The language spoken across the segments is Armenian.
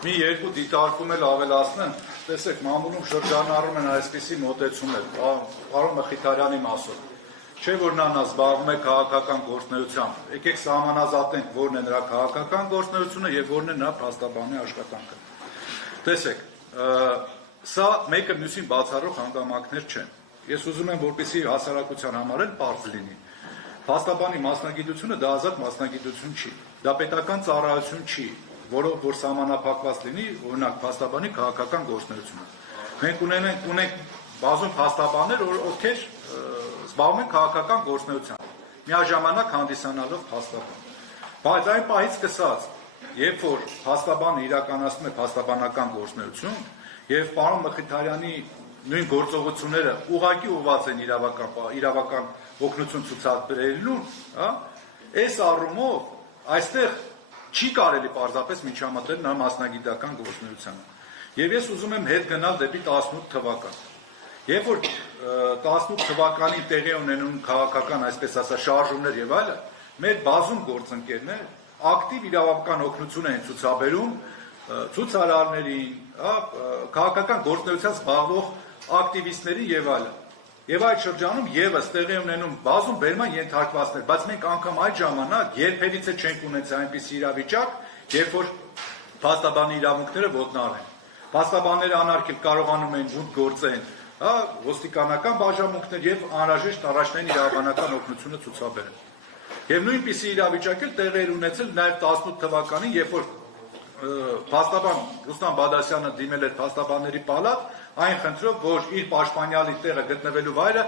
Մի երկու դիտարկում էլ ավելացնեմ, տեսեք, մամուլում շրջանառում են այսպիսի մոտեցումներ, պարոն Մխիթարյանի մասով, չէ որ նա զբաղվում է քաղաքական գործունեությամբ, եկեք սահմանազատենք որն է նրա քաղաքական գործունեությունը և որն է նրա փաստաբանի աշխատանքը։ Տեսեք, սա մեկը մյուսին բացառող հանգամանքներ չեն, ես ուզում եմ որպեսզի հասարակության համար էլ պարզ լինի, փաստաբանի մասնագիտությունը դա ազատ մասնագիտություն չի, դա պետական ծառայություն չի, որով որ սահմանափակված լինի, օրինակ փաստաբանի քաղաքական գործունեությունը։ Մենք ունենք բազում փաստաբաններ, ովքեր զբաղվում են քաղաքական գործունեությամբ, միաժամանակ հանդիսանալով փաստաբան։ Բայց այն պահից սկսած, երբ որ փաստաբանը իրականացնում է փաստաբանական գործունեություն, եւ պարոն Մխիթարյանի նույն գործողությունները ուղղակի ուղղված են իրավական օգնություն ցուցաբերելուն, այս առումով այստեղ չի կարելի պարզապես միջամտել նա մասնագիտական գործունեությանը։ Եվ ես ուզում եմ հետ գնալ դեպի 18 թվական։ Երբ որ 18 թվականին տեղի ունենում քաղաքական, այսպես ասած, շարժումներ եւ այլը, մեր բազում գործընկերներ ակտիվ իրավական օգնություն են ցուցաբերում ցուցարարներին, քաղաքական գործունեությամբ զբաղվող ակտիվիստներին եւ այլն։ Եվ այդ շրջանում եւս տեղի ունենում բազում բերման ենթարկվածներ, բայց մենք անգամ այդ ժամանակ երբևիցե չենք ունեցել այնպիսի իրավիճակ, երբ որ փաստաբանի իրավունքները ոտնահարեն։ Փաստաբանները անարգել կարողանում են ուտ գործեն, ոստիկանական բաժանմունքներ եւ անհրաժեշտ առաջնային իրավաբանական օգնությունը ցուցաբերեն։ Եվ նույնպիսի իրավիճակ էլ տեղի էր ունեցել նաեւ 18 թվականին, երբ որ փաստաբան Ռուստամ Բադասյանը դիմել էր փաստաբանների պալատ, այն խնդրով, որ իր պաշտպանյալի տեղը գտնվելու վայրը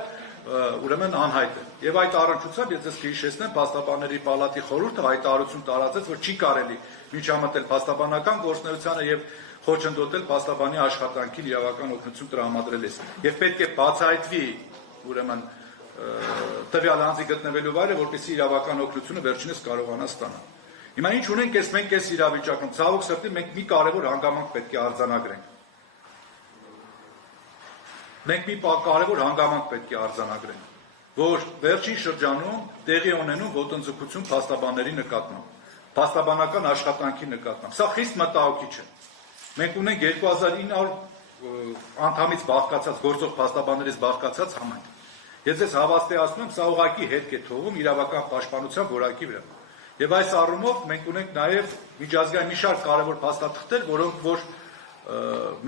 ուրեմն անհայտ է։ Եվ այդ առնչությամբ ես կհիշեցնեմ փաստաբանների պալատի խորհուրդը հայտարարություն տարածեց, որ չի կարելի միջամտել փաստաբանական գործունեությանը եւ խոչընդոտել փաստաբանի աշխատանքին իրավական օգնություն տրամադրելիս։ Եվ պետք է բացահայտվի ուրեմն տվյալ անձի գտնվելու վայրը, որպեսզի իրավական օգնությունը վերջինս կարողանա ստանալ։ Հիմա ինչ ունենք մենք այս իրավիճակում, ցավոք սրտի մենք մի կարևոր հանգամանք պետք է արձանագրենք։ Մենք մի կարևոր հանգամանք պետք է արձանագրենք, որ վերջին շրջանում տեղի ունենում ոտնձգություն փաստաբանների նկատմամբ, փաստաբանական աշխատանքի նկատմամբ։ Սա խիստ մտահոգիչ է։ Մենք ունենք 2900 անդամից բաղկացած գործող փաստաբաններից բաղկացած համայնք։ Ես ձեզ հավաստիացնում եմ, սա ուղղակի հետք է թողում իրավական պաշտպանության որակի վրա։ Եվ այս առումով մենք ունենք նաև միջազգային մի շարք կարևոր փաստաթղթեր, որոնք որ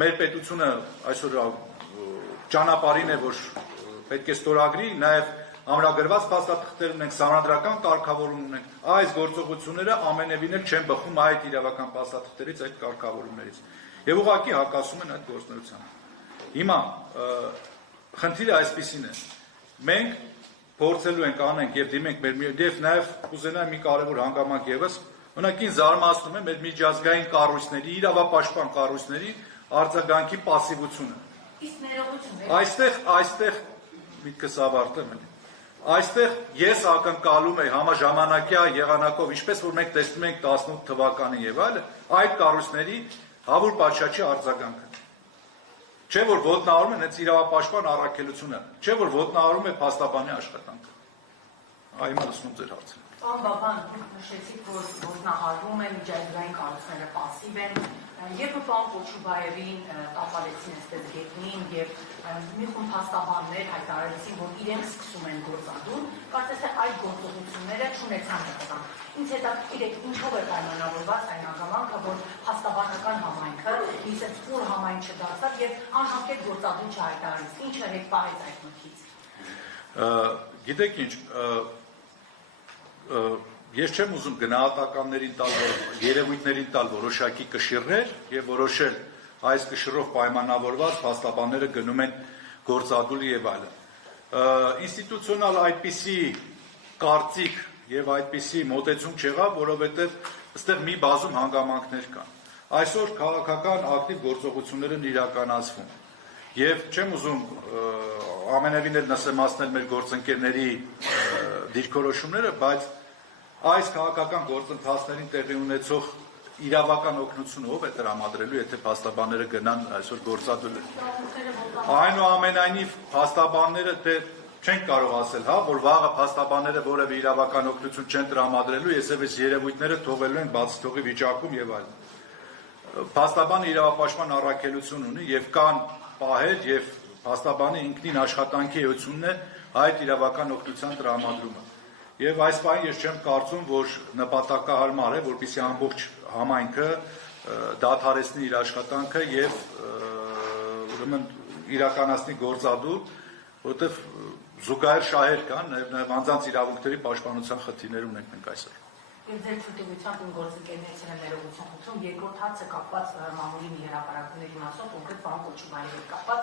մեր պետությունը այսօր ճանապարհին է, որ պետք է ստորագրի, նաև ամրագրված փաստաթղթեր ունենք, սահմանադրական կարգավորում ունենք, այս գործողությունները ամենևին էլ չեն բխում այդ իրավական փաստաթղթերից, այդ կարգավորումներից։ Եվ ուղղակի հակասում են այդ գործունեությանը։ Հիմա խնդիրը այսպիսին է։ Մենք փորձելու ենք անենք եւ դիմենք մեր եւ նաեւ կուզենամ մի կարևոր հանգամանք եւս, օրինակին զարմացնում է մեր միջազգային կառույցների, իրավապաշտպան կառույցների արձագանքի պասիվությունը։ Այստեղ միտքս ավարտեմ էլի։ Այստեղ ես ակնկալում եմ համաժամանակյա եղանակով, ինչպես որ մենք տեսնում ենք 18 թվականին եւ այլն, այդ կառույցների հավուր պատշաճի արձագանքը։ Չէ որ ոտնահարում են հենց իրավապաշտպան առաքելությունը, չէ որ ոտնահարում է փաստաբանի աշխատանքը։ Այո, ասում ձեր հարցը։ Պարոն Բաբան, դուք նշեցիք, որ ոտնահարվում է միջազգային կառույցները պասիվ են, երբ պարոն Կոչուբաևին տապալեցին այստեղ գետնին եւ մի խումբ փաստաբաններ հայտարարեցին, որ իրենք սկսում են գործադուլ, կարծես թե այդ գործողությունները չունեցան հետևանք։ Ինձ հետաքրքիր է ինչով է պայմանավորված այն հանգամանքը, որ փաստաբանական համայնքը իսենց ուր համայն չդարձավ եւ անհամբեր գործադուլ չհայտարարեց։ Ինչը հետ պահեց այդ մտքից։ Գիտեք ինչ, ես չեմ ուզում գնահատականներին տալ, երևույթներին տալ որոշակի կշիռներ եւ որոշել այս կշիռով պայմանավորված փաստաբանները գնում են գործադուլ եւ այլն։ Ինստիտուցիոնալ այդպիսի կարծիք եւ այդպիսի մոտեցում չեղավ, որովհետեւ այստեղ մի բազում հանգամանքներ կան։ Այսօր քաղաքական ակտիվ գործողություններ են իրականացվում։ Եվ չեմ ուզում ամենևին էլ նսեմացնել մեր գործընկերների դիրքորոշումները, բայց այս քաղաքական գործընթացներին տեղի ունեցող իրավական օգնությունը ով է տրամադրելու, եթե փաստաբանները գնան այսօր գործադուլ են։ Այնուամենայնիվ փաստաբանները չենք կարող ասել, որ վաղը փաստաբանները որևէ իրավական օգնություն չեն տրամադրելու, ես այս երևույթները թողելու են բացի թողի վիճակում եւ այլն։ փաստաբանը իրավապաշտպան առաքելություն ունի եւ կան պահեր եւ փաստաբանի ինքնին աշխատանքի էությունն է այդ իրավական օգնության տրամադրումը։ Եվ այս պահին ես չեմ կարծում, որ նպատակահարմար է, որպեսզի ամբողջ համայնքը դադարեցնի իր աշխատանքը եւ ուրեմն իրականացնի գործադուլ, որովհետեւ զուգահեռ շահեր կան, նաեւ անձանց իրավունքների պաշտպանության խնդիրներ ունենք մենք այսօր։ Եվ ձեր ցուցակությամբ գործընկերներից են ներողություն խնդրում, երկրորդ հարցը կապված մամուլի մի հրապարակումների մասով, կոնկրետ պարոն Կոչուբյանի հետ կապված,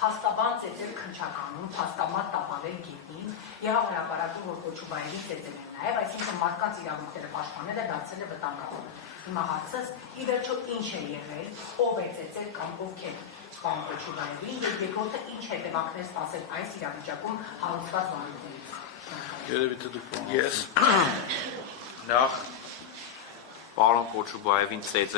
փաստաբան ծեծել քննչականում, փաստաբան տապալել գետնին, եղավ հրապարակում, որ Կոչուբյանի ծեծել են նաև, այսինքն մարդկանց իրավունքները պաշտպանելը դարձել է վտանգավոր։ Հիմա հարցս, ի վերջո ինչ է եղել, ով է ծեծել կամ ովքեր պարոն Կոչուբյանին, եւ երկրորդը ինչ հետևանքներ սպասել այս իրավիճակում հարուցված բանությունից։ Երևի թե դուք Ես նախ պարոն Կոչուբաևին ծեծել